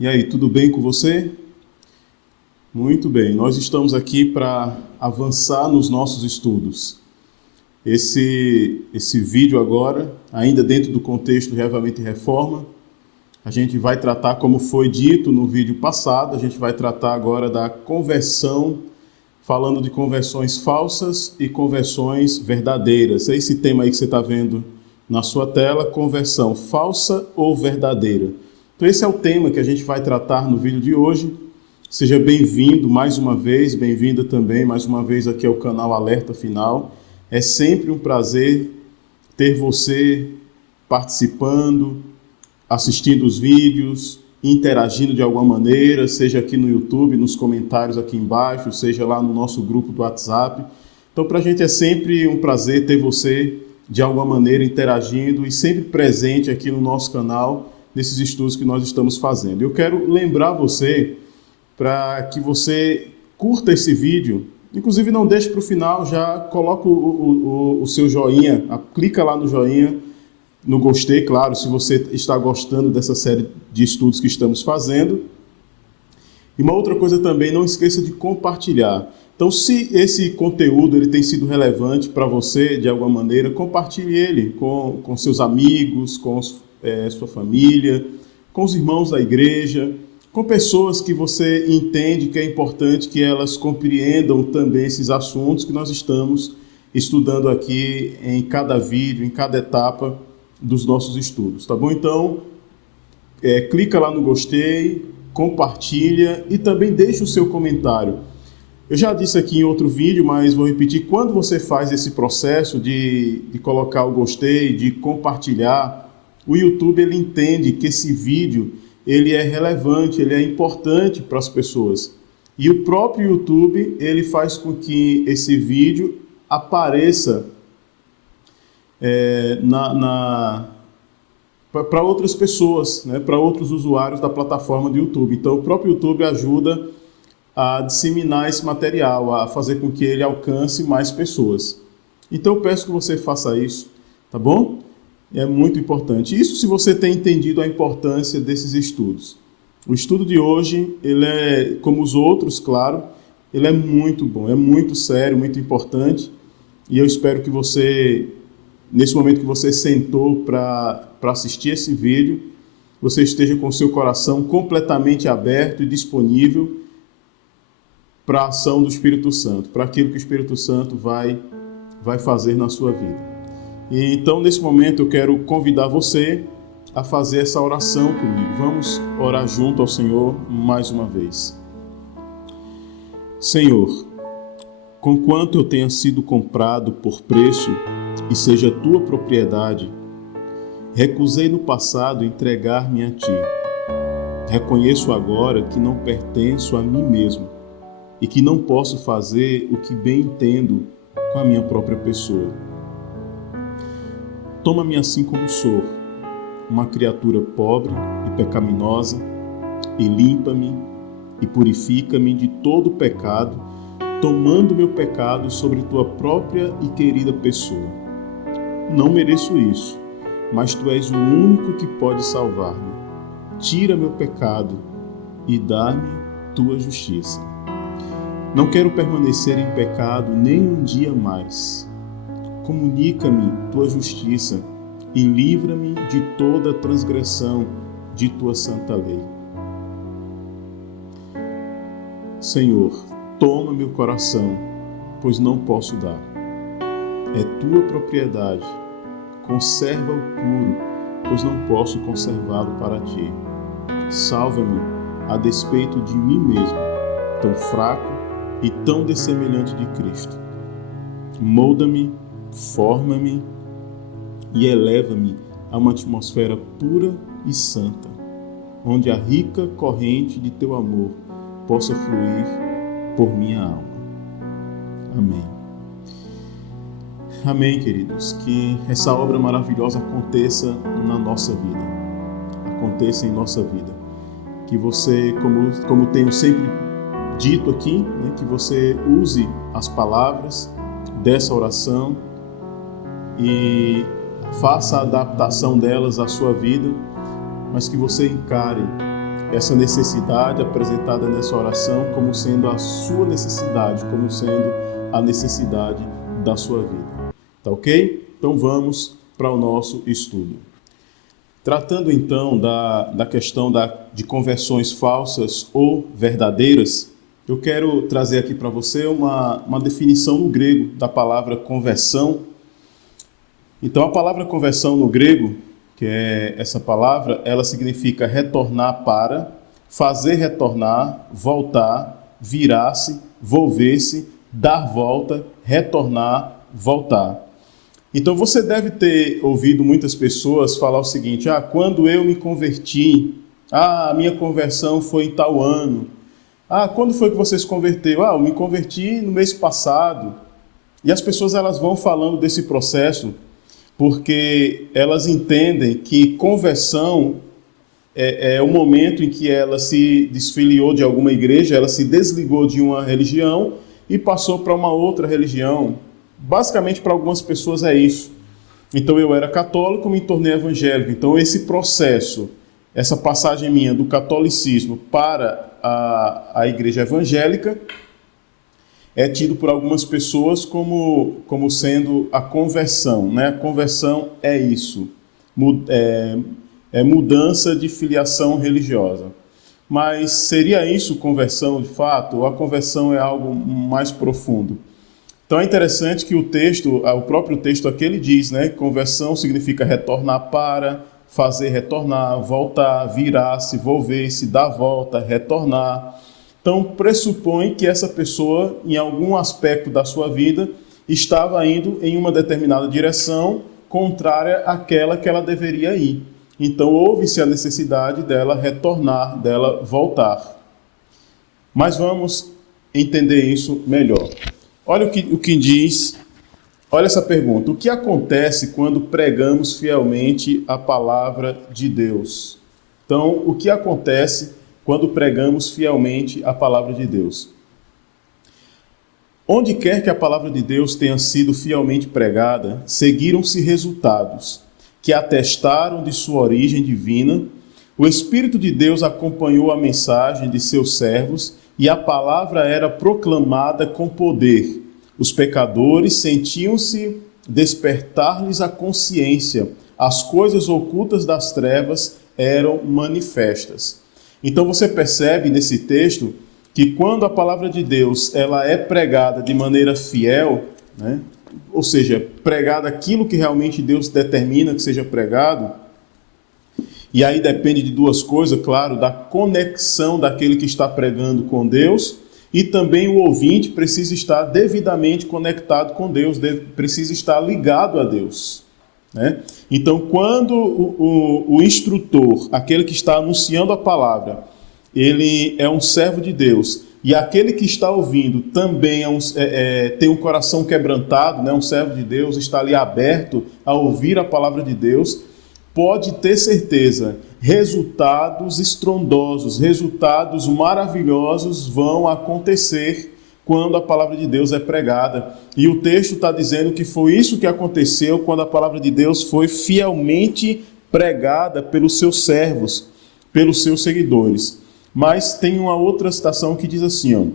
E aí, tudo bem com você? Muito bem, nós estamos aqui para avançar nos nossos estudos. Esse vídeo agora, ainda dentro do contexto do Reavivamento e Reforma, a gente vai tratar, como foi dito no vídeo passado, a gente vai tratar agora da conversão, falando de conversões falsas e conversões verdadeiras. É esse tema aí que você está vendo na sua tela, conversão falsa ou verdadeira. Então esse é o tema que a gente vai tratar no vídeo de hoje. Seja bem-vindo mais uma vez, bem-vinda também mais uma vez aqui ao canal Alerta Final. É sempre um prazer ter você participando, assistindo os vídeos, interagindo de alguma maneira, seja aqui no YouTube, nos comentários aqui embaixo, seja lá no nosso grupo do WhatsApp. Então, para a gente é sempre um prazer ter você de alguma maneira interagindo e sempre presente aqui no nosso canal, nesses estudos que nós estamos fazendo. Eu quero lembrar você para que você curta esse vídeo, inclusive não deixe para o final, já coloca o seu joinha, clica lá no joinha, no gostei, claro, se você está gostando dessa série de estudos que estamos fazendo. E uma outra coisa também, não esqueça de compartilhar. Então, se esse conteúdo ele tem sido relevante para você de alguma maneira, compartilhe ele com seus amigos, com sua família, com os irmãos da igreja, com pessoas que você entende que é importante que elas compreendam também esses assuntos que nós estamos estudando aqui em cada vídeo, em cada etapa dos nossos estudos, tá bom? Então, clica lá no gostei, compartilha e também deixa o seu comentário. Eu já disse aqui em outro vídeo, mas vou repetir, quando você faz esse processo de colocar o gostei, de compartilhar, o YouTube ele entende que esse vídeo ele é relevante, ele é importante para as pessoas. E o próprio YouTube ele faz com que esse vídeo apareça para outras pessoas, né, para outros usuários da plataforma do YouTube. Então, o próprio YouTube ajuda a disseminar esse material, a fazer com que ele alcance mais pessoas. Então, eu peço que você faça isso, tá bom? É muito importante. Isso se você tem entendido a importância desses estudos. O estudo de hoje, ele é, como os outros, claro, ele é muito bom, é muito sério, muito importante. E eu espero que você, nesse momento que você sentou para assistir esse vídeo, você esteja com o seu coração completamente aberto e disponível para a ação do Espírito Santo, para aquilo que o Espírito Santo vai fazer na sua vida. E então, nesse momento, eu quero convidar você a fazer essa oração comigo. Vamos orar junto ao Senhor mais uma vez. Senhor, conquanto eu tenha sido comprado por preço e seja tua propriedade, recusei no passado entregar-me a ti. Reconheço agora que não pertenço a mim mesmo e que não posso fazer o que bem entendo com a minha própria pessoa. Toma-me assim como sou, uma criatura pobre e pecaminosa, e limpa-me e purifica-me de todo pecado, tomando meu pecado sobre tua própria e querida pessoa. Não mereço isso, mas tu és o único que pode salvar-me. Tira meu pecado e dá-me tua justiça. Não quero permanecer em pecado nem um dia mais. Comunica-me tua justiça e livra-me de toda transgressão de tua santa lei. Senhor, toma meu coração, pois não posso dar. É tua propriedade. Conserva-o puro, pois não posso conservá-lo para ti. Salva-me a despeito de mim mesmo, tão fraco e tão dessemelhante de Cristo. Molda-me, forma-me e eleva-me a uma atmosfera pura e santa, onde a rica corrente de teu amor possa fluir por minha alma. Amém. Amém, queridos. Que essa obra maravilhosa aconteça na nossa vida. Aconteça em nossa vida. Que você, como tenho sempre dito aqui, né, que você use as palavras dessa oração e faça a adaptação delas à sua vida, mas que você encare essa necessidade apresentada nessa oração como sendo a sua necessidade, como sendo a necessidade da sua vida. Tá ok? Então vamos para o nosso estudo. Tratando então da questão de conversões falsas ou verdadeiras, eu quero trazer aqui para você uma definição no grego da palavra conversão. Então a palavra conversão no grego, que é essa palavra, ela significa retornar para, fazer retornar, voltar, virar-se, volver-se, dar volta, retornar, voltar. Então você deve ter ouvido muitas pessoas falar o seguinte: quando eu me converti, a minha conversão foi em tal ano. Quando foi que você se converteu? Eu me converti no mês passado. E as pessoas elas vão falando desse processo porque elas entendem que conversão é o momento em que ela se desfiliou de alguma igreja, ela se desligou de uma religião e passou para uma outra religião. Basicamente, para algumas pessoas é isso. Então, eu era católico, me tornei evangélico. Então, esse processo, essa passagem minha do catolicismo para a igreja evangélica é tido por algumas pessoas como sendo a conversão, né? A conversão é isso, é mudança de filiação religiosa. Mas seria isso conversão de fato? Ou a conversão é algo mais profundo? Então é interessante que o próprio texto aqui ele diz, né? Conversão significa retornar para, fazer retornar, voltar, virar-se, volver-se, dar volta, retornar. Então pressupõe que essa pessoa, em algum aspecto da sua vida, estava indo em uma determinada direção contrária àquela que ela deveria ir. Então houve-se a necessidade dela retornar, dela voltar. Mas vamos entender isso melhor. Olha o que diz, olha essa pergunta: o que acontece quando pregamos fielmente a palavra de Deus? Então, o que acontece quando pregamos fielmente a palavra de Deus? Onde quer que a palavra de Deus tenha sido fielmente pregada, seguiram-se resultados que atestaram de sua origem divina. O Espírito de Deus acompanhou a mensagem de seus servos e a palavra era proclamada com poder. Os pecadores sentiam-se despertar-lhes a consciência. As coisas ocultas das trevas eram manifestas. Então você percebe nesse texto que quando a palavra de Deus ela é pregada de maneira fiel, né? Ou seja, pregada aquilo que realmente Deus determina que seja pregado, e aí depende de duas coisas, claro, da conexão daquele que está pregando com Deus, e também o ouvinte precisa estar devidamente conectado com Deus, precisa estar ligado a Deus, né? Então, quando o instrutor, aquele que está anunciando a palavra, ele é um servo de Deus, e aquele que está ouvindo também tem um coração quebrantado, né? Um servo de Deus, está ali aberto a ouvir a palavra de Deus, pode ter certeza, resultados estrondosos, resultados maravilhosos vão acontecer quando a palavra de Deus é pregada. E o texto está dizendo que foi isso que aconteceu quando a palavra de Deus foi fielmente pregada pelos seus servos, pelos seus seguidores. Mas tem uma outra citação que diz assim,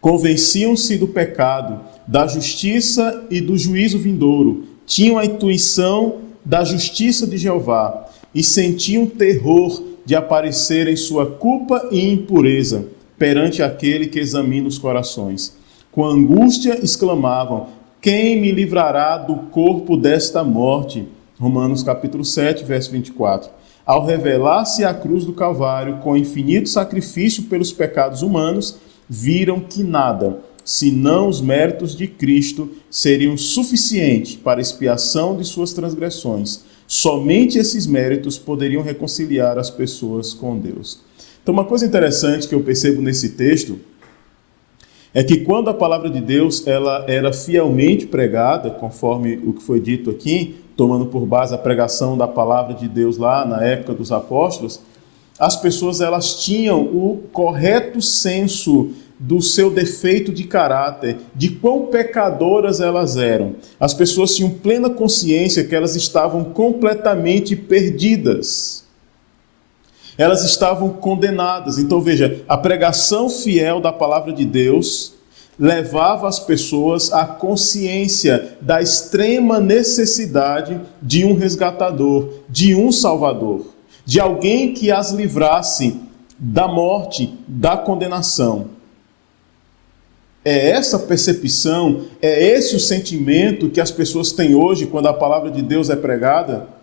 convenciam-se do pecado, da justiça e do juízo vindouro, tinham a intuição da justiça de Jeová e sentiam terror de aparecer em sua culpa e impureza perante aquele que examina os corações. Com angústia exclamavam: quem me livrará do corpo desta morte? Romanos capítulo 7, verso 24. Ao revelar-se a cruz do Calvário com infinito sacrifício pelos pecados humanos, viram que nada, senão os méritos de Cristo, seriam suficientes para a expiação de suas transgressões. Somente esses méritos poderiam reconciliar as pessoas com Deus. Então, uma coisa interessante que eu percebo nesse texto é que quando a palavra de Deus ela era fielmente pregada, conforme o que foi dito aqui, tomando por base a pregação da palavra de Deus lá na época dos apóstolos, as pessoas elas tinham o correto senso do seu defeito de caráter, de quão pecadoras elas eram. As pessoas tinham plena consciência que elas estavam completamente perdidas. Elas estavam condenadas. Então veja, a pregação fiel da palavra de Deus levava as pessoas à consciência da extrema necessidade de um resgatador, de um salvador, de alguém que as livrasse da morte, da condenação. É essa percepção, é esse o sentimento que as pessoas têm hoje quando a palavra de Deus é pregada?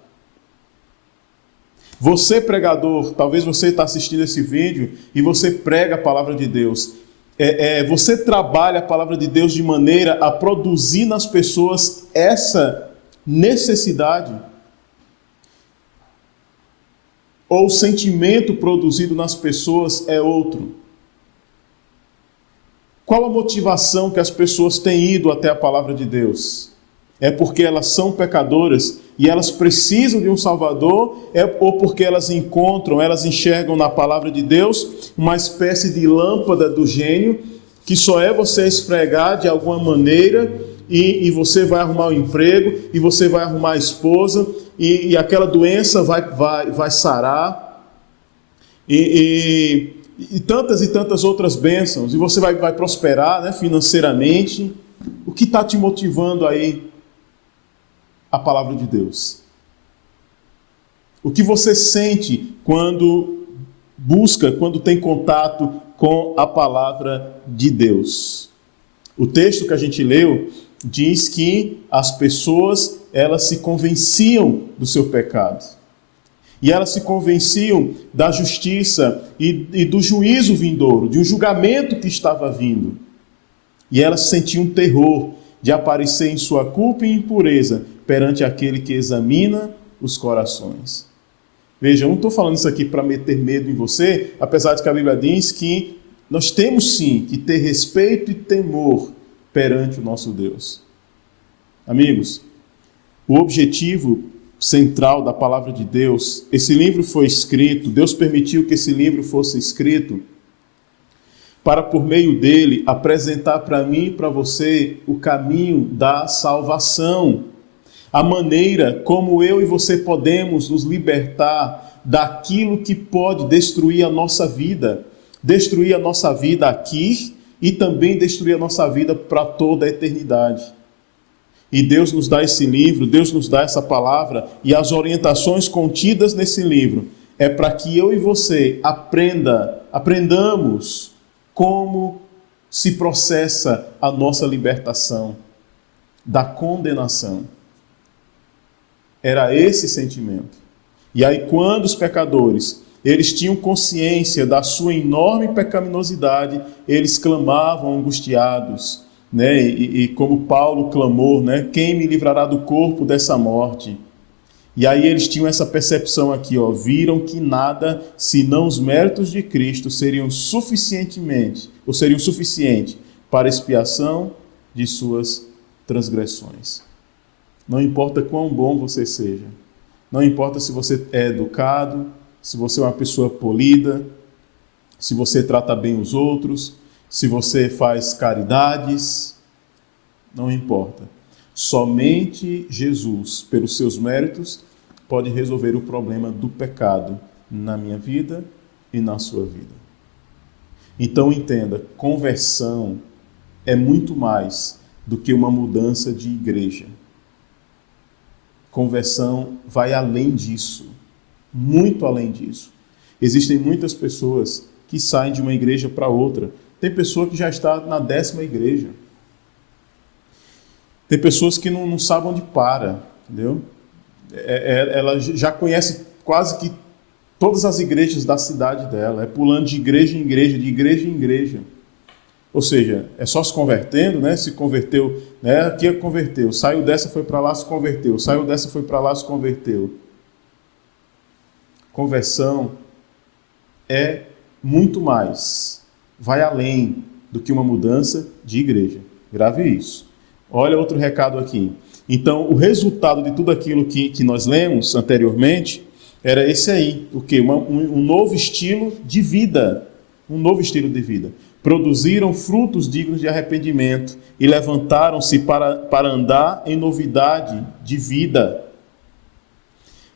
Você, pregador, talvez você está assistindo esse vídeo e você prega a palavra de Deus. Você trabalha a palavra de Deus de maneira a produzir nas pessoas essa necessidade? Ou o sentimento produzido nas pessoas é outro? Qual a motivação que as pessoas têm ido até a palavra de Deus? É porque elas são pecadoras e elas precisam de um Salvador? Ou porque elas enxergam na palavra de Deus uma espécie de lâmpada do gênio que só é você esfregar de alguma maneira e você vai arrumar um emprego, e você vai arrumar a esposa, e aquela doença vai sarar, e tantas outras bênçãos, e você vai prosperar, né, financeiramente. O que está te motivando aí? A palavra de Deus. O que você sente quando tem contato com a palavra de Deus? O texto que a gente leu diz que as pessoas, elas se convenciam do seu pecado. E elas se convenciam da justiça e do juízo vindouro, de um julgamento que estava vindo. E elas sentiam terror de aparecer em sua culpa e impureza perante aquele que examina os corações. Veja, eu não estou falando isso aqui para meter medo em você, apesar de que a Bíblia diz que nós temos sim que ter respeito e temor perante o nosso Deus. Amigos, o objetivo central da palavra de Deus, esse livro foi escrito, Deus permitiu que esse livro fosse escrito para, por meio dele, apresentar para mim e para você o caminho da salvação, a maneira como eu e você podemos nos libertar daquilo que pode destruir a nossa vida aqui e também destruir a nossa vida para toda a eternidade. E Deus nos dá esse livro, Deus nos dá essa palavra, e as orientações contidas nesse livro é para que eu e você aprendamos como se processa a nossa libertação da condenação. Era esse sentimento. E aí, quando os pecadores, eles tinham consciência da sua enorme pecaminosidade, eles clamavam angustiados, né? E como Paulo clamou, né? Quem me livrará do corpo dessa morte? E aí eles tinham essa percepção aqui, ó, viram que nada, senão os méritos de Cristo, seriam suficiente para a expiação de suas transgressões. Não importa quão bom você seja, não importa se você é educado, se você é uma pessoa polida, se você trata bem os outros, se você faz caridades, não importa. Somente Jesus, pelos seus méritos, pode resolver o problema do pecado na minha vida e na sua vida. Então entenda, conversão é muito mais do que uma mudança de igreja. Conversão vai além disso, muito além disso. Existem muitas pessoas que saem de uma igreja para outra. Tem pessoa que já está na 10ª igreja. Tem pessoas que não sabem onde para, entendeu? Ela já conhece quase que todas as igrejas da cidade dela, é pulando de igreja em igreja, de igreja em igreja. Ou seja, é só se convertendo, né? Se converteu, né? Aqui converteu, saiu dessa, foi para lá, se converteu, saiu dessa, foi para lá, se converteu. Conversão é muito mais, vai além do que uma mudança de igreja. Grave isso. Olha outro recado aqui. Então, o resultado de tudo aquilo que nós lemos anteriormente era esse aí. O quê? Um novo estilo de vida. Um novo estilo de vida. Produziram frutos dignos de arrependimento e levantaram-se para andar em novidade de vida.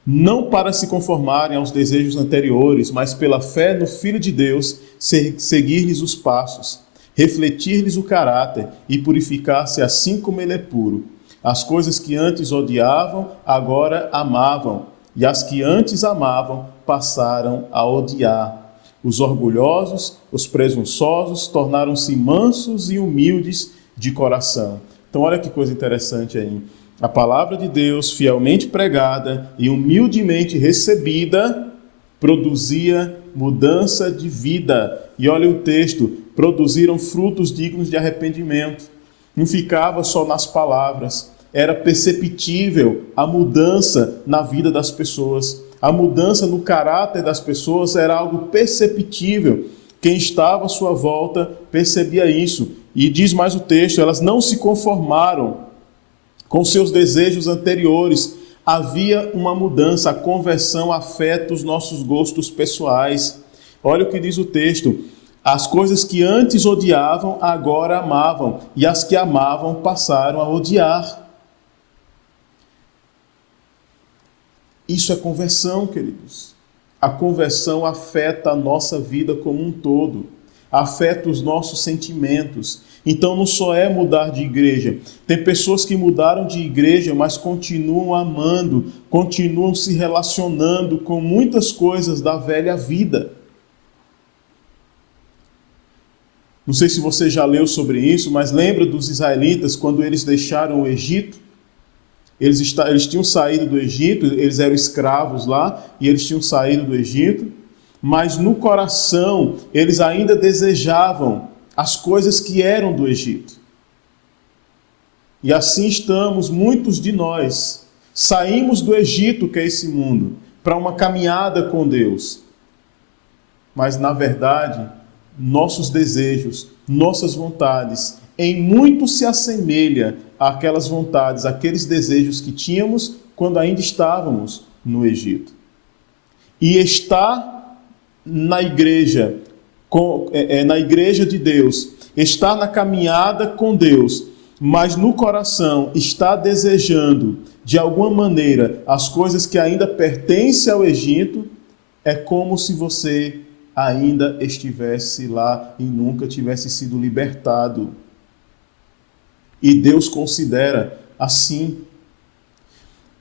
não para se conformarem aos desejos anteriores, mas pela fé no Filho de Deus, seguir-lhes os passos, refletir-lhes o caráter e purificar-se assim como ele é puro. As coisas que antes odiavam, agora amavam, e as que antes amavam, passaram a odiar. Os orgulhosos, os presunçosos, tornaram-se mansos e humildes de coração. Então olha que coisa interessante aí. A palavra de Deus, fielmente pregada e humildemente recebida, produzia mudança de vida. E olha o texto, produziram frutos dignos de arrependimento. Não ficava só nas palavras, era perceptível a mudança na vida das pessoas. A mudança no caráter das pessoas era algo perceptível. Quem estava à sua volta percebia isso. E diz mais o texto, elas não se conformaram com seus desejos anteriores. Havia uma mudança, a conversão afeta os nossos gostos pessoais. Olha o que diz o texto. As coisas que antes odiavam, agora amavam, e as que amavam passaram a odiar. Isso é conversão, queridos. A conversão afeta a nossa vida como um todo, afeta os nossos sentimentos. Então não só é mudar de igreja. Tem pessoas que mudaram de igreja, mas continuam amando, continuam se relacionando com muitas coisas da velha vida. Não sei se você já leu sobre isso, mas lembra dos israelitas quando eles deixaram o Egito? Eles tinham saído do Egito, eles eram escravos lá, e eles tinham saído do Egito, mas no coração eles ainda desejavam as coisas que eram do Egito. E assim estamos, muitos de nós, saímos do Egito, que é esse mundo, para uma caminhada com Deus. Mas, na verdade, nossos desejos, nossas vontades, em muito se assemelha àquelas vontades, àqueles desejos que tínhamos quando ainda estávamos no Egito. E estar na igreja, na igreja de Deus, estar na caminhada com Deus, mas no coração está desejando, de alguma maneira, as coisas que ainda pertencem ao Egito, é como se você ainda estivesse lá e nunca tivesse sido libertado. E Deus considera assim.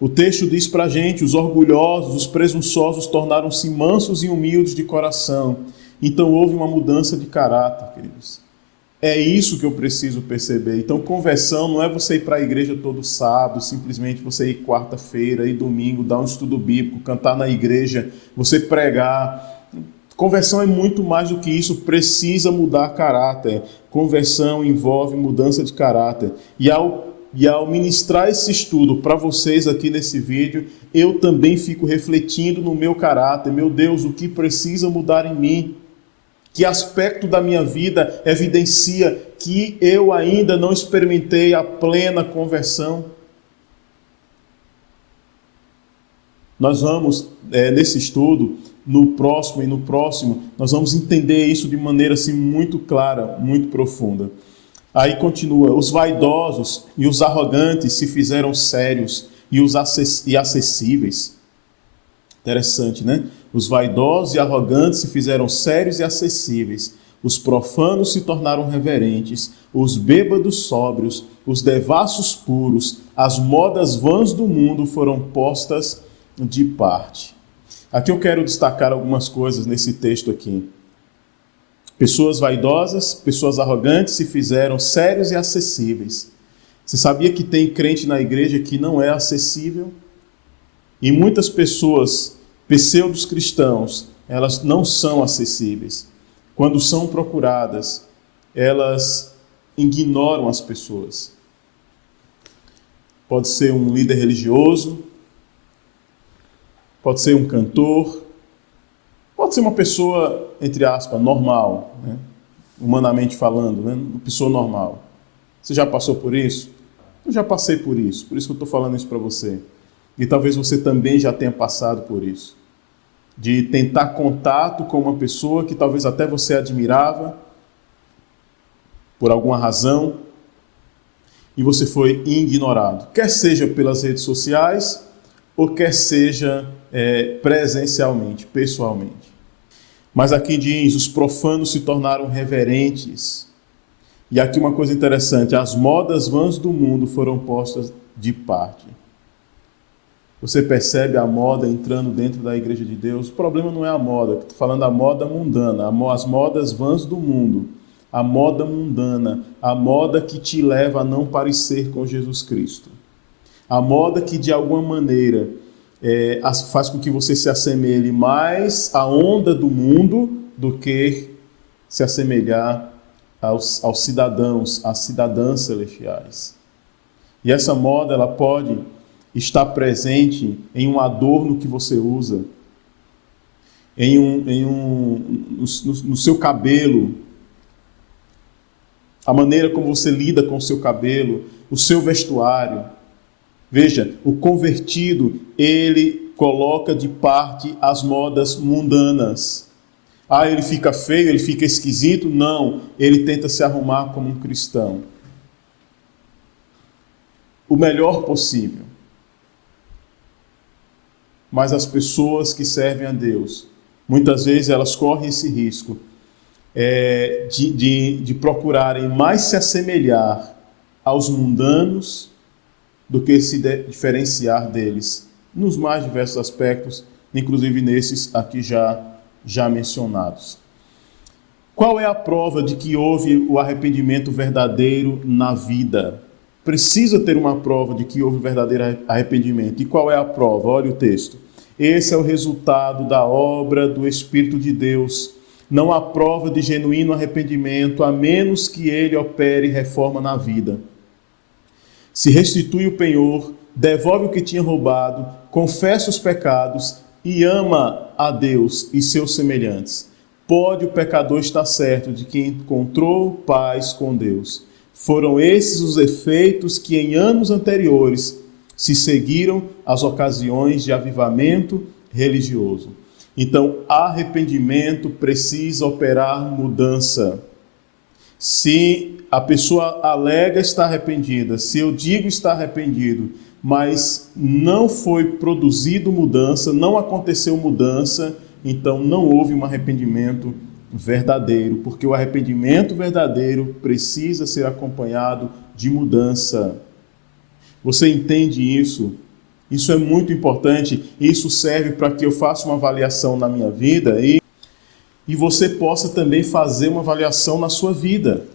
O texto diz para a gente, os orgulhosos, os presunçosos tornaram-se mansos e humildes de coração. Então houve uma mudança de caráter, queridos. É isso que eu preciso perceber. Então conversão não é você ir para a igreja todo sábado, simplesmente você ir quarta-feira, ir domingo, dar um estudo bíblico, cantar na igreja, você pregar. Conversão é muito mais do que isso, precisa mudar caráter. Conversão envolve mudança de caráter. E ao ministrar esse estudo para vocês aqui nesse vídeo, eu também fico refletindo no meu caráter. Meu Deus, o que precisa mudar em mim? Que aspecto da minha vida evidencia que eu ainda não experimentei a plena conversão? Nós vamos, nesse estudo, no próximo, nós vamos entender isso de maneira assim, muito clara, muito profunda. Aí continua, os vaidosos e os arrogantes se fizeram sérios e acessíveis. Interessante, né? Os vaidosos e arrogantes se fizeram sérios e acessíveis. Os profanos se tornaram reverentes. Os bêbados sóbrios, os devassos puros, as modas vãs do mundo foram postas de parte. Aqui eu quero destacar algumas coisas nesse texto aqui. Pessoas vaidosas, pessoas arrogantes se fizeram sérios e acessíveis. Você sabia que tem crente na igreja que não é acessível? E muitas pessoas, pseudos cristãos, elas não são acessíveis. Quando são procuradas, elas ignoram as pessoas. Pode ser um líder religioso, pode ser um cantor, pode ser uma pessoa, entre aspas, normal, né? Humanamente falando, né? Uma pessoa normal. Você já passou por isso? Eu já passei por isso que eu estou falando isso para você. E talvez você também já tenha passado por isso. De tentar contato com uma pessoa que talvez até você admirava, por alguma razão, e você foi ignorado. Quer seja pelas redes sociais, ou quer seja presencialmente, pessoalmente. Mas aqui diz, os profanos se tornaram reverentes. E aqui uma coisa interessante, as modas vãs do mundo foram postas de parte. Você percebe a moda entrando dentro da igreja de Deus? O problema não é a moda, estou falando da moda mundana, as modas vãs do mundo. A moda mundana, a moda que te leva a não parecer com Jesus Cristo. A moda que de alguma maneira faz com que você se assemelhe mais à onda do mundo do que se assemelhar aos cidadãos, às cidadãs celestiais. E essa moda, ela pode estar presente em um adorno que você usa, no seu cabelo, a maneira como você lida com o seu cabelo, o seu vestuário. Veja, o convertido, ele coloca de parte as modas mundanas. Ele fica feio, ele fica esquisito? Não, ele tenta se arrumar como um cristão. O melhor possível. Mas as pessoas que servem a Deus, muitas vezes elas correm esse risco de procurarem mais se assemelhar aos mundanos do que se diferenciar deles, nos mais diversos aspectos, inclusive nesses aqui já mencionados. Qual é a prova de que houve o arrependimento verdadeiro na vida? Precisa ter uma prova de que houve verdadeiro arrependimento. E qual é a prova? Olha o texto. Esse é o resultado da obra do Espírito de Deus. Não há prova de genuíno arrependimento, a menos que ele opere reforma na vida. Se restitui o penhor, devolve o que tinha roubado, confessa os pecados e ama a Deus e seus semelhantes. Pode o pecador estar certo de que encontrou paz com Deus. Foram esses os efeitos que em anos anteriores se seguiram às ocasiões de avivamento religioso. Então, arrependimento precisa operar mudança. Se a pessoa alega estar arrependida, se eu digo estar arrependido, mas não foi produzido mudança, não aconteceu mudança, então não houve um arrependimento verdadeiro, porque o arrependimento verdadeiro precisa ser acompanhado de mudança. Você entende isso? Isso é muito importante. Isso serve para que eu faça uma avaliação na minha vida e você possa também fazer uma avaliação na sua vida.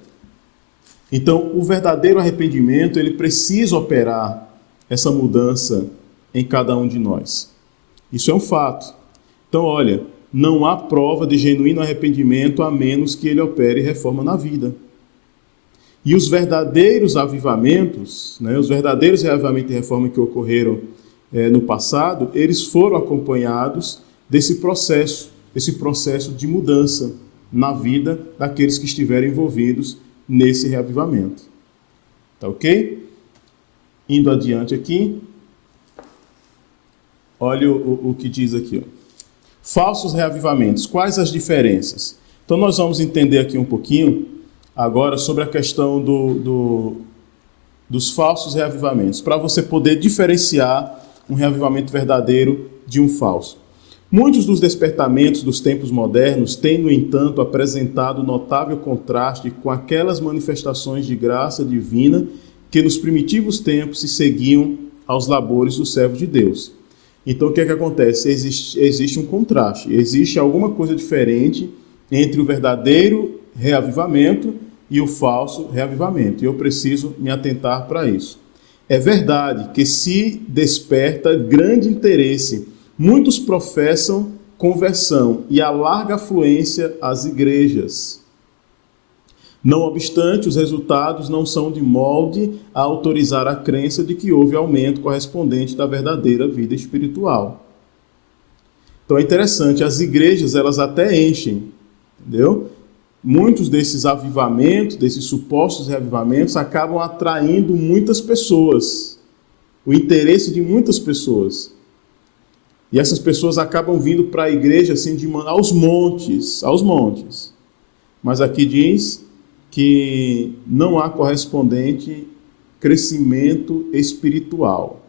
Então, o verdadeiro arrependimento, ele precisa operar essa mudança em cada um de nós. Isso é um fato. Então, olha, não há prova de genuíno arrependimento a menos que ele opere reforma na vida. E os verdadeiros avivamentos, os verdadeiros reavivamentos e reforma que ocorreram no passado, eles foram acompanhados desse processo de mudança na vida daqueles que estiverem envolvidos nesse reavivamento. Tá ok? Indo adiante aqui, olha o que diz aqui. Falsos reavivamentos. Quais as diferenças? Então nós vamos entender aqui um pouquinho agora sobre a questão dos falsos reavivamentos, para você poder diferenciar um reavivamento verdadeiro de um falso. Muitos dos despertamentos dos tempos modernos têm, no entanto, apresentado notável contraste com aquelas manifestações de graça divina que nos primitivos tempos se seguiam aos labores do servo de Deus. Então, o que é que acontece? Existe um contraste, existe alguma coisa diferente entre o verdadeiro reavivamento e o falso reavivamento. E eu preciso me atentar para isso. É verdade que se desperta grande interesse. Muitos professam conversão e há larga afluência às igrejas. Não obstante, os resultados não são de molde a autorizar a crença de que houve aumento correspondente da verdadeira vida espiritual. Então é interessante, as igrejas elas até enchem, entendeu? Muitos desses avivamentos, desses supostos reavivamentos, acabam atraindo muitas pessoas, o interesse de muitas pessoas. E essas pessoas acabam vindo para a igreja assim, aos montes. Mas aqui diz que não há correspondente crescimento espiritual.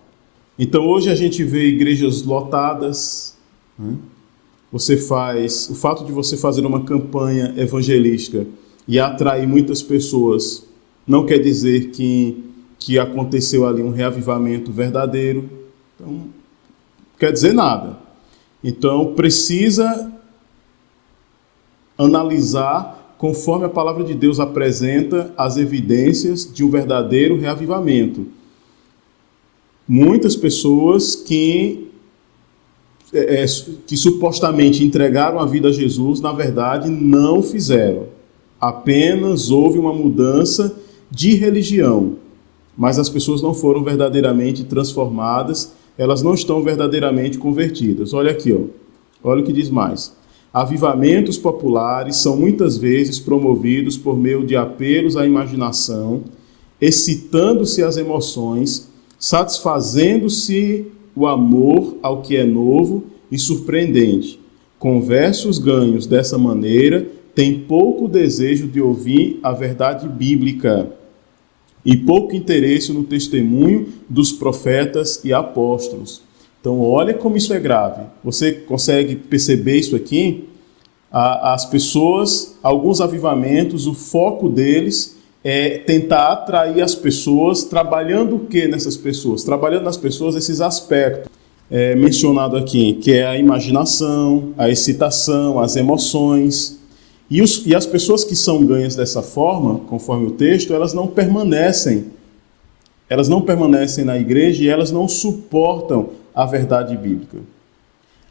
Então hoje a gente vê igrejas lotadas, né? O fato de você fazer uma campanha evangelística e atrair muitas pessoas não quer dizer que aconteceu ali um reavivamento verdadeiro. Então, não quer dizer nada. Então precisa analisar conforme a palavra de Deus apresenta as evidências de um verdadeiro reavivamento. Muitas pessoas que supostamente entregaram a vida a Jesus, na verdade não fizeram. Apenas houve uma mudança de religião, mas as pessoas não foram verdadeiramente transformadas, elas não estão verdadeiramente convertidas. Olha aqui, ó. Olha o que diz mais. Avivamentos populares são muitas vezes promovidos por meio de apelos à imaginação, excitando-se as emoções, satisfazendo-se o amor ao que é novo e surpreendente. Conversos ganhos dessa maneira têm pouco desejo de ouvir a verdade bíblica e pouco interesse no testemunho dos profetas e apóstolos. Então, olha como isso é grave. Você consegue perceber isso aqui? As pessoas, alguns avivamentos, o foco deles é tentar atrair as pessoas, trabalhando o que nessas pessoas? Trabalhando nas pessoas esses aspectos mencionados aqui, que é a imaginação, a excitação, as emoções. E as pessoas que são ganhas dessa forma, conforme o texto, elas não permanecem na igreja e elas não suportam a verdade bíblica.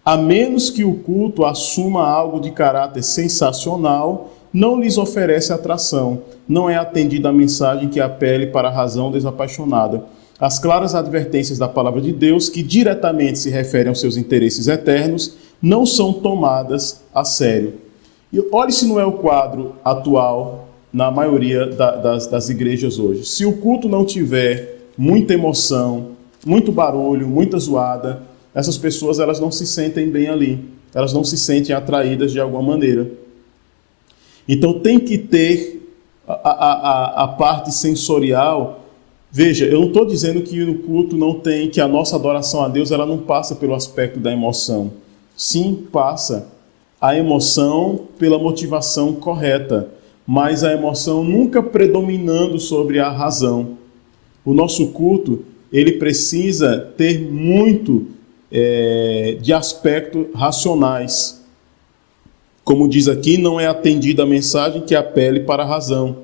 A menos que o culto assuma algo de caráter sensacional, não lhes oferece atração, não é atendida a mensagem que apele para a razão desapaixonada. As claras advertências da palavra de Deus, que diretamente se referem aos seus interesses eternos, não são tomadas a sério. E olhe se não é o quadro atual na maioria das igrejas hoje. Se o culto não tiver muita emoção, muito barulho, muita zoada, essas pessoas elas não se sentem bem ali, elas não se sentem atraídas de alguma maneira. Então tem que ter a parte sensorial. Veja, eu não estou dizendo que no culto não tem, que a nossa adoração a Deus ela não passa pelo aspecto da emoção. Sim, passa. A emoção pela motivação correta, mas a emoção nunca predominando sobre a razão. O nosso culto, ele precisa ter muito de aspectos racionais. Como diz aqui, não é atendida a mensagem que apele para a razão.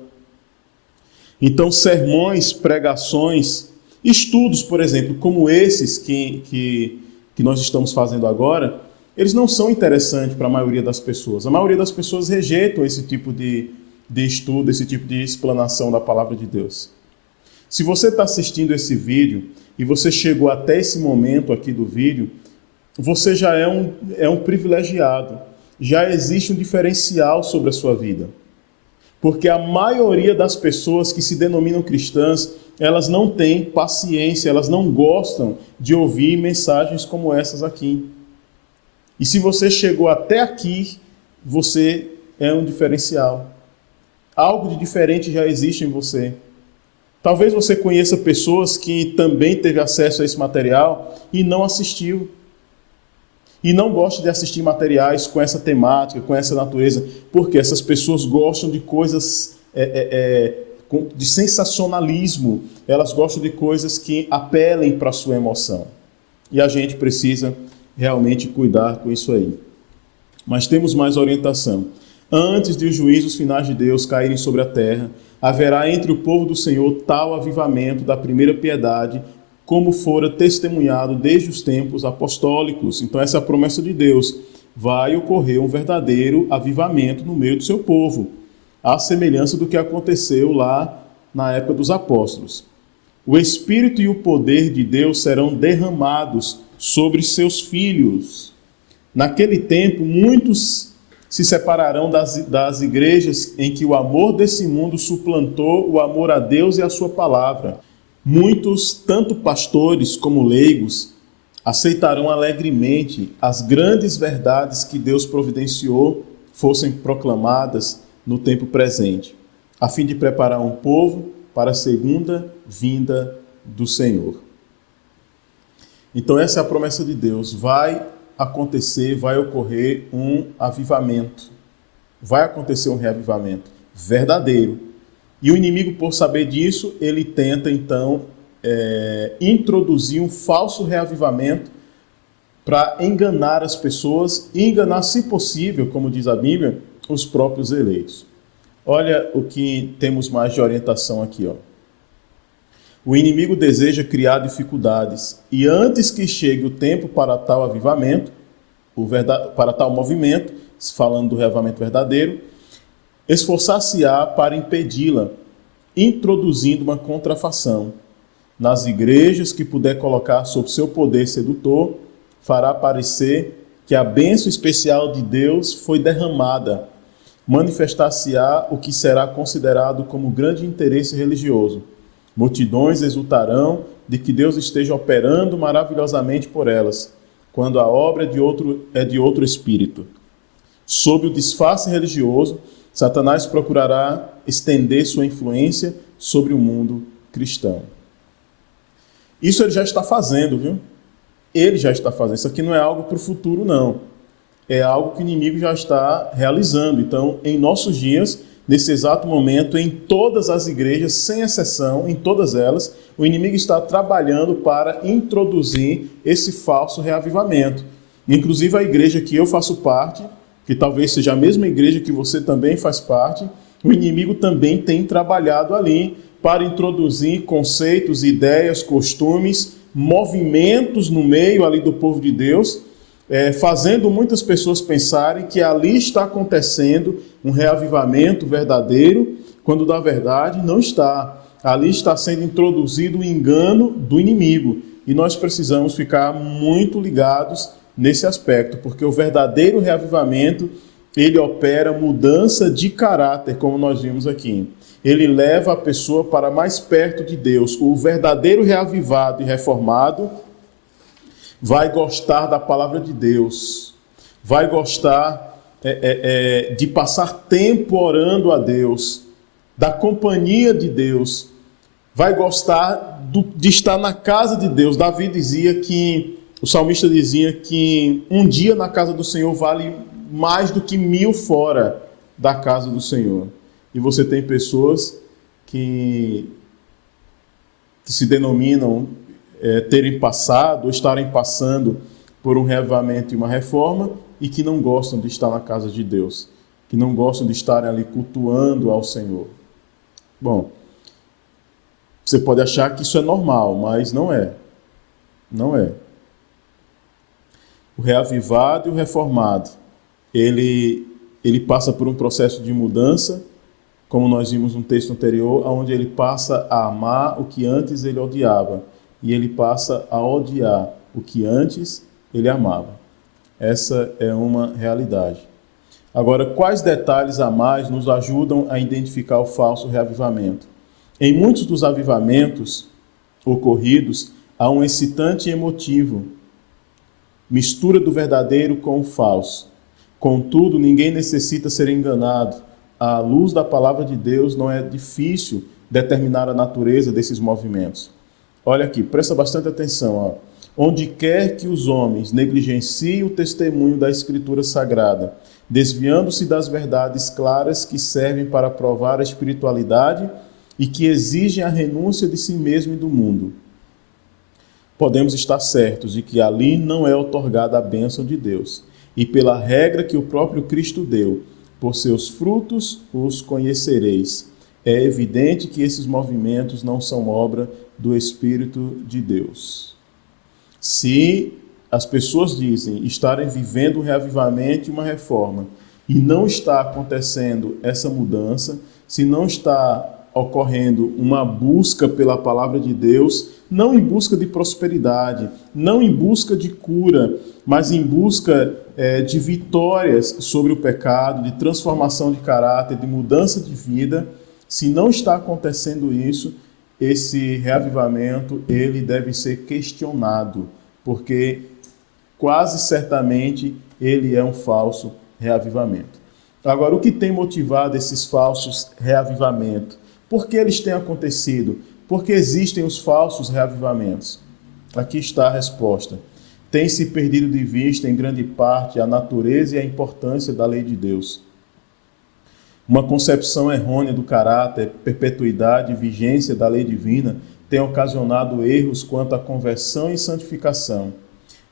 Então, sermões, pregações, estudos, por exemplo, como esses que nós estamos fazendo agora, eles não são interessantes para a maioria das pessoas. A maioria das pessoas rejeitam esse tipo de estudo, esse tipo de explanação da palavra de Deus. Se você está assistindo esse vídeo e você chegou até esse momento aqui do vídeo, você já é um privilegiado. Já existe um diferencial sobre a sua vida. Porque a maioria das pessoas que se denominam cristãs, elas não têm paciência, elas não gostam de ouvir mensagens como essas aqui. E se você chegou até aqui, você é um diferencial. Algo de diferente já existe em você. Talvez você conheça pessoas que também teve acesso a esse material e não assistiu. E não gosta de assistir materiais com essa temática, com essa natureza, porque essas pessoas gostam de coisas de sensacionalismo, elas gostam de coisas que apelem para a sua emoção. E a gente precisa realmente cuidar com isso aí. Mas temos mais orientação. Antes de os juízos finais de Deus caírem sobre a terra, haverá entre o povo do Senhor tal avivamento da primeira piedade, como fora testemunhado desde os tempos apostólicos. Então essa é a promessa de Deus. Vai ocorrer um verdadeiro avivamento no meio do seu povo, à semelhança do que aconteceu lá na época dos apóstolos. O Espírito e o poder de Deus serão derramados sobre seus filhos. Naquele tempo, muitos se separarão das igrejas em que o amor desse mundo suplantou o amor a Deus e a sua palavra. Muitos, tanto pastores como leigos, aceitarão alegremente as grandes verdades que Deus providenciou fossem proclamadas no tempo presente, a fim de preparar um povo para a segunda vinda do Senhor. Então essa é a promessa de Deus. Vai acontecer, vai ocorrer um avivamento. Vai acontecer um reavivamento verdadeiro. E o inimigo, por saber disso, ele tenta então introduzir um falso reavivamento para enganar as pessoas e enganar, se possível, como diz a Bíblia, os próprios eleitos. Olha o que temos mais de orientação aqui, ó. O inimigo deseja criar dificuldades e antes que chegue o tempo para tal avivamento, para tal movimento, falando do reavivamento verdadeiro, esforçar-se-á para impedi-la, introduzindo uma contrafação. Nas igrejas que puder colocar sob seu poder sedutor, fará parecer que a bênção especial de Deus foi derramada. Manifestar-se-á o que será considerado como grande interesse religioso. Multidões exultarão de que Deus esteja operando maravilhosamente por elas, quando a obra é de outro espírito. Sob o disfarce religioso, Satanás procurará estender sua influência sobre o mundo cristão. Isso ele já está fazendo, viu? Ele já está fazendo. Isso aqui não é algo para o futuro, não. É algo que o inimigo já está realizando. Então, em nossos dias, nesse exato momento, em todas as igrejas, sem exceção, em todas elas, o inimigo está trabalhando para introduzir esse falso reavivamento. Inclusive a igreja que eu faço parte, que talvez seja a mesma igreja que você também faz parte, o inimigo também tem trabalhado ali para introduzir conceitos, ideias, costumes, movimentos no meio ali do povo de Deus, fazendo muitas pessoas pensarem que ali está acontecendo um reavivamento verdadeiro, quando na verdade não está. Ali está sendo introduzido o engano do inimigo. E nós precisamos ficar muito ligados nesse aspecto, porque o verdadeiro reavivamento, ele opera mudança de caráter, como nós vimos aqui. Ele leva a pessoa para mais perto de Deus. O verdadeiro reavivado e reformado vai gostar da palavra de Deus, vai gostar de passar tempo orando a Deus, da companhia de Deus, vai gostar de estar na casa de Deus. Davi dizia que, o salmista dizia que um dia na casa do Senhor vale mais do que 1000 fora da casa do Senhor. E você tem pessoas que se denominam terem passado ou estarem passando por um reavivamento e uma reforma e que não gostam de estar na casa de Deus, que não gostam de estarem ali cultuando ao Senhor. Bom, você pode achar que isso é normal, mas não é. Não é. O reavivado e o reformado, ele passa por um processo de mudança, como nós vimos no texto anterior, onde ele passa a amar o que antes ele odiava, e ele passa a odiar o que antes ele amava. Essa é uma realidade. Agora, quais detalhes a mais nos ajudam a identificar o falso reavivamento? Em muitos dos avivamentos ocorridos, há um excitante emotivo, mistura do verdadeiro com o falso. Contudo, ninguém necessita ser enganado. À luz da palavra de Deus, não é difícil determinar a natureza desses movimentos. Olha aqui, presta bastante atenção. Ó. Onde quer que os homens negligenciem o testemunho da Escritura Sagrada, desviando-se das verdades claras que servem para provar a espiritualidade e que exigem a renúncia de si mesmo e do mundo, podemos estar certos de que ali não é outorgada a bênção de Deus. E pela regra que o próprio Cristo deu, por seus frutos os conhecereis. É evidente que esses movimentos não são obra do Espírito de Deus. Se as pessoas dizem estarem vivendo um reavivamento e uma reforma, e não está acontecendo essa mudança, se não está ocorrendo uma busca pela palavra de Deus, não em busca de prosperidade, não em busca de cura, mas em busca de vitórias sobre o pecado, de transformação de caráter, de mudança de vida, se não está acontecendo isso, esse reavivamento ele deve ser questionado, porque quase certamente ele é um falso reavivamento. Agora, o que tem motivado esses falsos reavivamentos? Por que eles têm acontecido? Porque existem os falsos reavivamentos. Aqui está a resposta. Tem-se perdido de vista, em grande parte, a natureza e a importância da lei de Deus. Uma concepção errônea do caráter, perpetuidade e vigência da lei divina tem ocasionado erros quanto à conversão e santificação,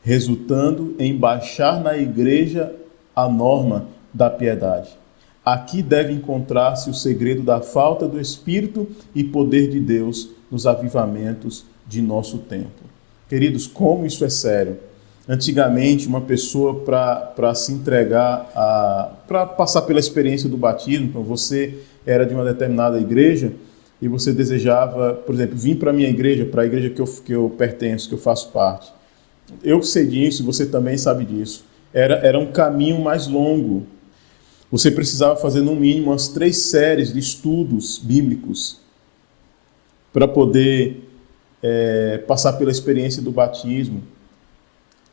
resultando em baixar na igreja a norma da piedade. Aqui deve encontrar-se o segredo da falta do Espírito e poder de Deus nos avivamentos de nosso tempo. Queridos, como isso é sério. Antigamente, uma pessoa para se entregar, para passar pela experiência do batismo, então você era de uma determinada igreja e você desejava, por exemplo, vir para a minha igreja, para a igreja que eu pertenço, que eu faço parte. Eu sei disso, você também sabe disso. Era um caminho mais longo. Você precisava fazer, no mínimo, umas 3 séries de estudos bíblicos para poder passar pela experiência do batismo.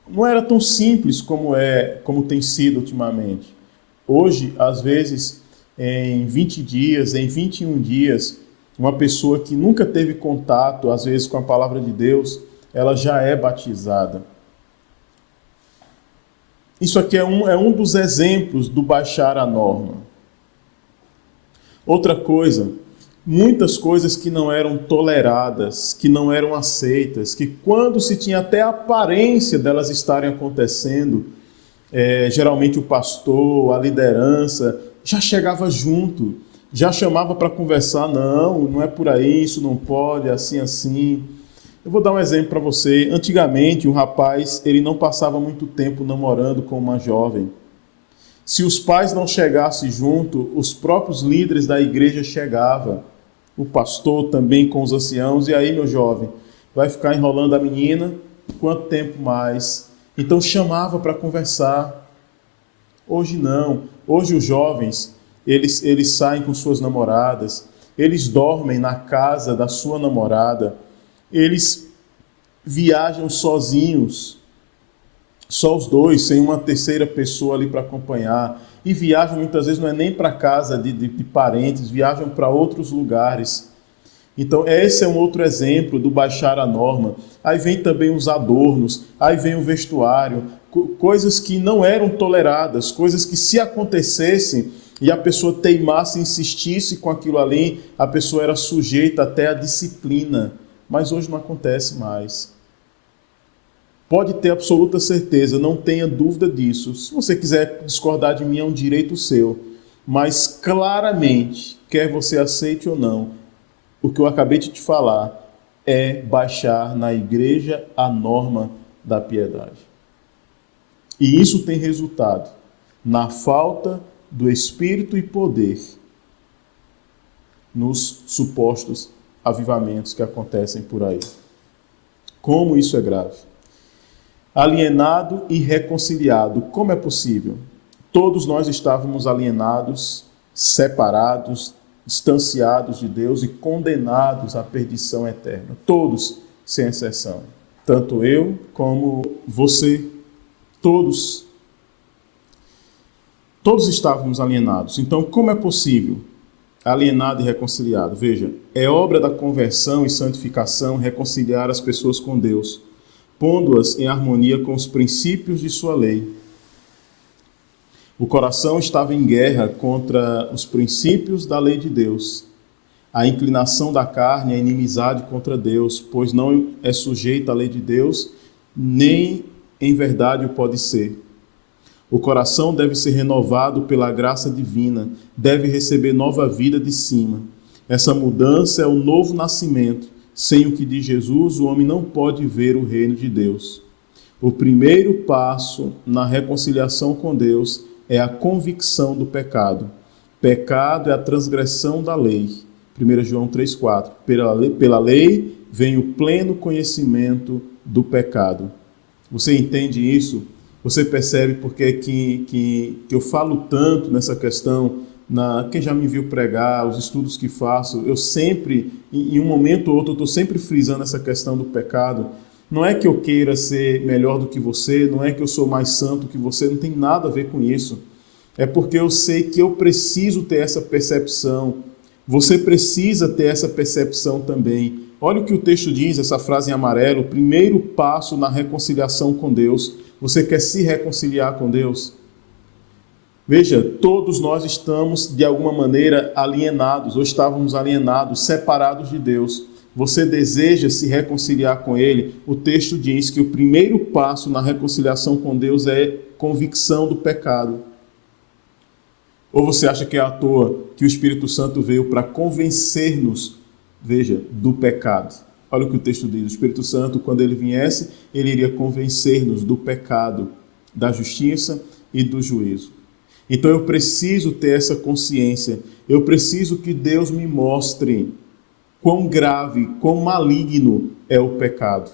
Não era tão simples como tem sido ultimamente. Hoje, às vezes, em 20 dias, em 21 dias, uma pessoa que nunca teve contato, às vezes, com a palavra de Deus, ela já é batizada. Isso aqui é um dos exemplos do baixar a norma. Outra coisa, muitas coisas que não eram toleradas, que não eram aceitas, que quando se tinha até a aparência delas estarem acontecendo, geralmente o pastor, a liderança, já chegava junto, já chamava para conversar, não é por aí, isso não pode, assim. Eu vou dar um exemplo para você. Antigamente, um rapaz, ele não passava muito tempo namorando com uma jovem. Se os pais não chegassem junto, os próprios líderes da igreja chegavam. O pastor também com os anciãos. E aí, meu jovem, vai ficar enrolando a menina? Quanto tempo mais? Então chamava para conversar. Hoje não. Hoje os jovens, eles saem com suas namoradas. Eles dormem na casa da sua namorada. Eles viajam sozinhos, só os dois, sem uma terceira pessoa ali para acompanhar. E viajam muitas vezes não é nem para casa de parentes, viajam para outros lugares. Então esse é um outro exemplo do baixar a norma. Aí vem também os adornos, aí vem o vestuário, coisas que não eram toleradas, coisas que se acontecessem e a pessoa teimasse, insistisse com aquilo ali, a pessoa era sujeita até à disciplina. Mas hoje não acontece mais. Pode ter absoluta certeza, não tenha dúvida disso. Se você quiser discordar de mim, é um direito seu. Mas claramente, quer você aceite ou não, o que eu acabei de te falar é baixar na igreja a norma da piedade. E isso tem resultado na falta do Espírito e poder nos supostos avivamentos que acontecem por aí. Como isso é grave. Alienado e reconciliado. Como é possível? Todos nós estávamos alienados, separados, distanciados de Deus e condenados à perdição eterna. Todos, sem exceção. Tanto eu como você. Todos estávamos alienados. Então, como é possível? Alienado e reconciliado. Veja, é obra da conversão e santificação reconciliar as pessoas com Deus, pondo-as em harmonia com os princípios de sua lei. O coração estava em guerra contra os princípios da lei de Deus. A inclinação da carne é inimizade contra Deus, pois não é sujeita à lei de Deus, nem em verdade o pode ser. O coração deve ser renovado pela graça divina, deve receber nova vida de cima. Essa mudança é o novo nascimento. Sem o que diz Jesus, o homem não pode ver o reino de Deus. O primeiro passo na reconciliação com Deus é a convicção do pecado. Pecado é a transgressão da lei. 1 João 3,4. Pela lei vem o pleno conhecimento do pecado. Você entende isso? Você percebe porque que eu falo tanto nessa questão, quem já me viu pregar, os estudos que faço, eu sempre, em um momento ou outro, eu estou sempre frisando essa questão do pecado. Não é que eu queira ser melhor do que você, não é que eu sou mais santo que você, não tem nada a ver com isso. É porque eu sei que eu preciso ter essa percepção. Você precisa ter essa percepção também. Olha o que o texto diz, essa frase em amarelo: o primeiro passo na reconciliação com Deus. Você quer se reconciliar com Deus? Veja, todos nós estamos de alguma maneira alienados, ou estávamos alienados, separados de Deus. Você deseja se reconciliar com Ele? O texto diz que o primeiro passo na reconciliação com Deus é convicção do pecado. Ou você acha que é à toa que o Espírito Santo veio para convencer-nos, veja, do pecado? Olha o que o texto diz: o Espírito Santo, quando ele viesse, ele iria convencer-nos do pecado, da justiça e do juízo. Então eu preciso ter essa consciência, eu preciso que Deus me mostre quão grave, quão maligno é o pecado,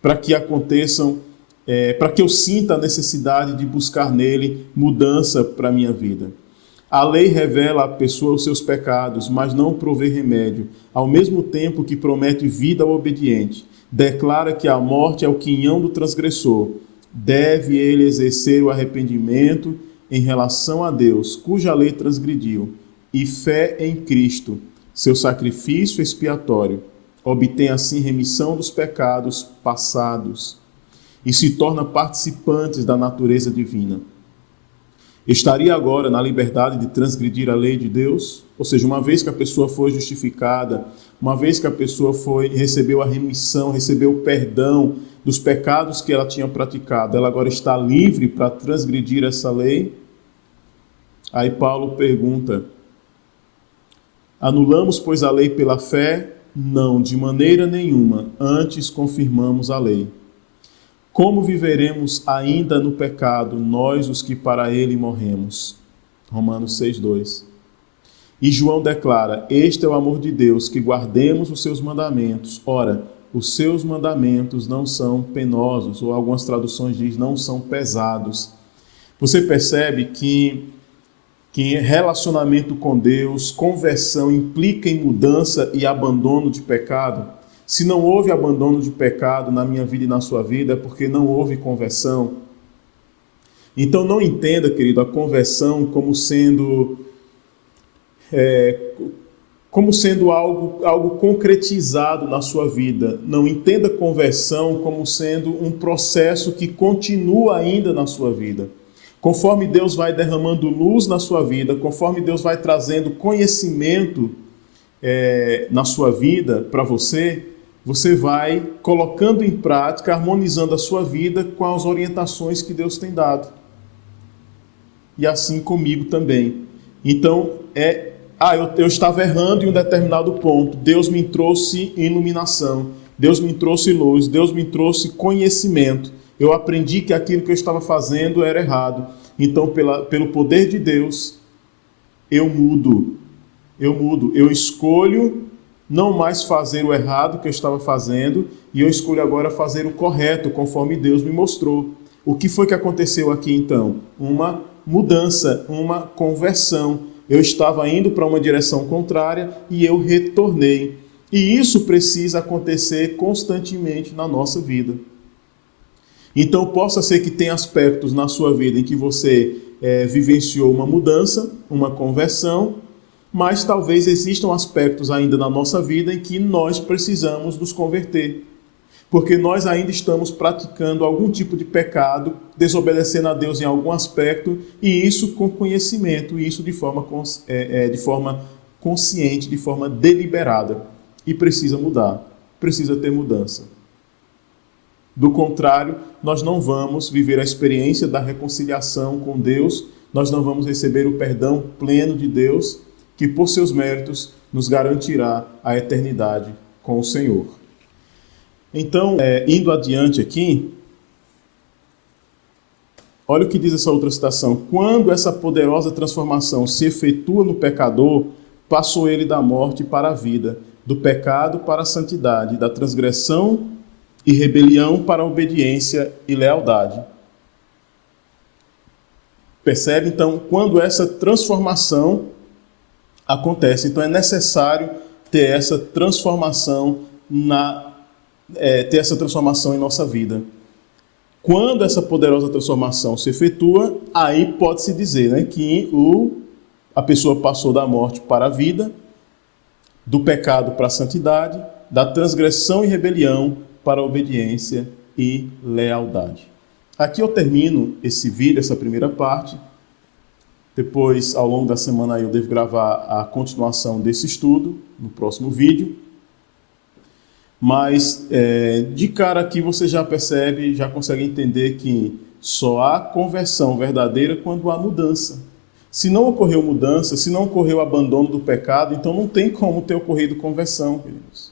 para que aconteçam, para que eu sinta a necessidade de buscar nele mudança para a minha vida. A lei revela à pessoa os seus pecados, mas não provê remédio, ao mesmo tempo que promete vida ao obediente. Declara que a morte é o quinhão do transgressor. Deve ele exercer o arrependimento em relação a Deus, cuja lei transgrediu, e fé em Cristo, seu sacrifício expiatório. Obtém assim remissão dos pecados passados e se torna participantes da natureza divina. Estaria agora na liberdade de transgredir a lei de Deus? Ou seja, uma vez que a pessoa foi justificada, uma vez que a pessoa recebeu a remissão, recebeu o perdão dos pecados que ela tinha praticado, ela agora está livre para transgredir essa lei? Aí Paulo pergunta: anulamos, pois, a lei pela fé? Não, de maneira nenhuma, antes confirmamos a lei. Como viveremos ainda no pecado, nós os que para ele morremos? Romanos 6:2. E João declara: este é o amor de Deus, que guardemos os seus mandamentos. Ora, os seus mandamentos não são penosos, ou algumas traduções dizem não são pesados. Você percebe que relacionamento com Deus, conversão, implica em mudança e abandono de pecado? Se não houve abandono de pecado na minha vida e na sua vida, é porque não houve conversão. Então não entenda, querido, a conversão como sendo algo concretizado na sua vida. Não entenda conversão como sendo um processo que continua ainda na sua vida. Conforme Deus vai derramando luz na sua vida, conforme Deus vai trazendo conhecimento na sua vida para você, você vai colocando em prática, harmonizando a sua vida com as orientações que Deus tem dado. E assim comigo também. Então, eu estava errando em um determinado ponto. Deus me trouxe iluminação, Deus me trouxe luz, Deus me trouxe conhecimento. Eu aprendi que aquilo que eu estava fazendo era errado. Então, pelo poder de Deus, eu mudo. Eu escolho não mais fazer o errado que eu estava fazendo, e eu escolho agora fazer o correto, conforme Deus me mostrou. O que foi que aconteceu aqui então? Uma mudança, uma conversão. Eu estava indo para uma direção contrária e eu retornei. E isso precisa acontecer constantemente na nossa vida. Então, possa ser que tenha aspectos na sua vida em que você vivenciou uma mudança, uma conversão, mas talvez existam aspectos ainda na nossa vida em que nós precisamos nos converter. Porque nós ainda estamos praticando algum tipo de pecado, desobedecendo a Deus em algum aspecto, e isso com conhecimento, e isso de forma consciente, de forma deliberada. E precisa mudar, precisa ter mudança. Do contrário, nós não vamos viver a experiência da reconciliação com Deus, nós não vamos receber o perdão pleno de Deus, que por seus méritos nos garantirá a eternidade com o Senhor. Então, indo adiante aqui, olha o que diz essa outra citação: quando essa poderosa transformação se efetua no pecador, passou ele da morte para a vida, do pecado para a santidade, da transgressão e rebelião para a obediência e lealdade. Percebe, então, quando essa transformação acontece. Então é necessário ter essa transformação em nossa vida. Quando essa poderosa transformação se efetua, aí pode-se dizer, que a pessoa passou da morte para a vida, do pecado para a santidade da transgressão e rebelião para a obediência e lealdade. Aqui eu termino esse vídeo, essa primeira parte. Depois, ao longo da semana, eu devo gravar a continuação desse estudo, no próximo vídeo. Mas, de cara aqui, você já percebe, já consegue entender que só há conversão verdadeira quando há mudança. Se não ocorreu mudança, se não ocorreu abandono do pecado, então não tem como ter ocorrido conversão, queridos.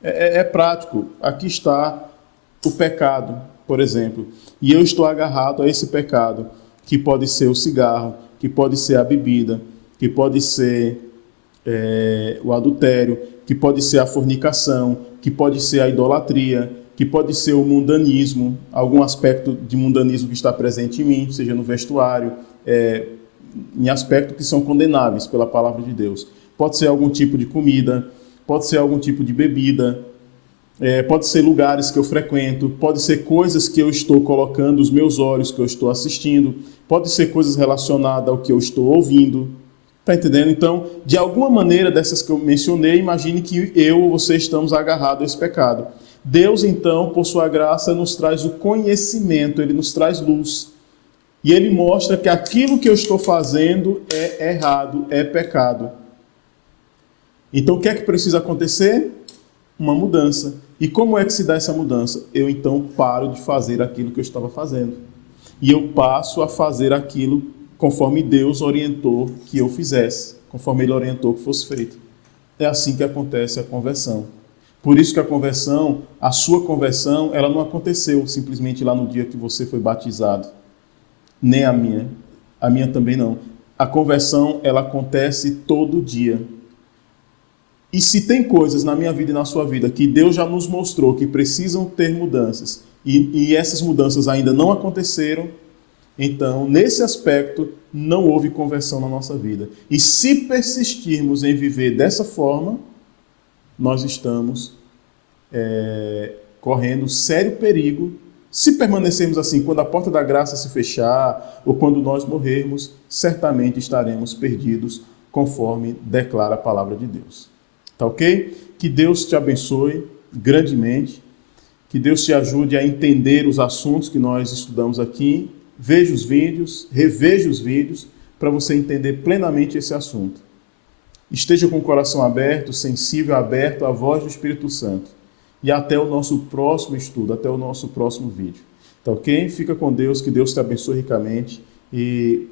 É prático. Aqui está o pecado, por exemplo. E eu estou agarrado a esse pecado, que pode ser o cigarro, que pode ser a bebida, que pode ser o adultério, que pode ser a fornicação, que pode ser a idolatria, que pode ser o mundanismo, algum aspecto de mundanismo que está presente em mim, seja no vestuário, em aspectos que são condenáveis pela palavra de Deus. Pode ser algum tipo de comida, pode ser algum tipo de bebida, pode ser lugares que eu frequento, pode ser coisas que eu estou colocando os meus olhos, que eu estou assistindo, pode ser coisas relacionadas ao que eu estou ouvindo. Está entendendo? Então, de alguma maneira dessas que eu mencionei, imagine que eu ou você estamos agarrados a esse pecado. Deus, então, por sua graça, nos traz o conhecimento, Ele nos traz luz. E Ele mostra que aquilo que eu estou fazendo é errado, é pecado. Então, o que é que precisa acontecer? Uma mudança. E como é que se dá essa mudança? Eu, então, paro de fazer aquilo que eu estava fazendo. E eu passo a fazer aquilo conforme Deus orientou que eu fizesse, conforme Ele orientou que fosse feito. É assim que acontece a conversão. Por isso que a conversão, a sua conversão, ela não aconteceu simplesmente lá no dia que você foi batizado. Nem a minha. A minha também não. A conversão, ela acontece todo dia. E se tem coisas na minha vida e na sua vida que Deus já nos mostrou que precisam ter mudanças, e essas mudanças ainda não aconteceram, então, nesse aspecto, não houve conversão na nossa vida. E se persistirmos em viver dessa forma, nós estamos correndo sério perigo. Se permanecermos assim, quando a porta da graça se fechar, ou quando nós morrermos, certamente estaremos perdidos, conforme declara a palavra de Deus. Tá ok? Que Deus te abençoe grandemente, que Deus te ajude a entender os assuntos que nós estudamos aqui. Veja os vídeos, reveja os vídeos, para você entender plenamente esse assunto. Esteja com o coração aberto, sensível, aberto à voz do Espírito Santo. E até o nosso próximo estudo, até o nosso próximo vídeo. Tá ok? Fica com Deus, que Deus te abençoe ricamente. E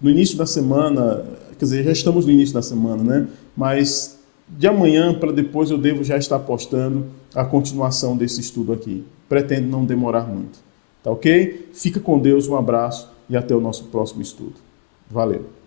no início da semana, quer dizer, já estamos no início da semana, né? Mas de amanhã para depois eu devo já estar postando a continuação desse estudo aqui. Pretendo não demorar muito. Tá ok? Fica com Deus, um abraço e até o nosso próximo estudo. Valeu!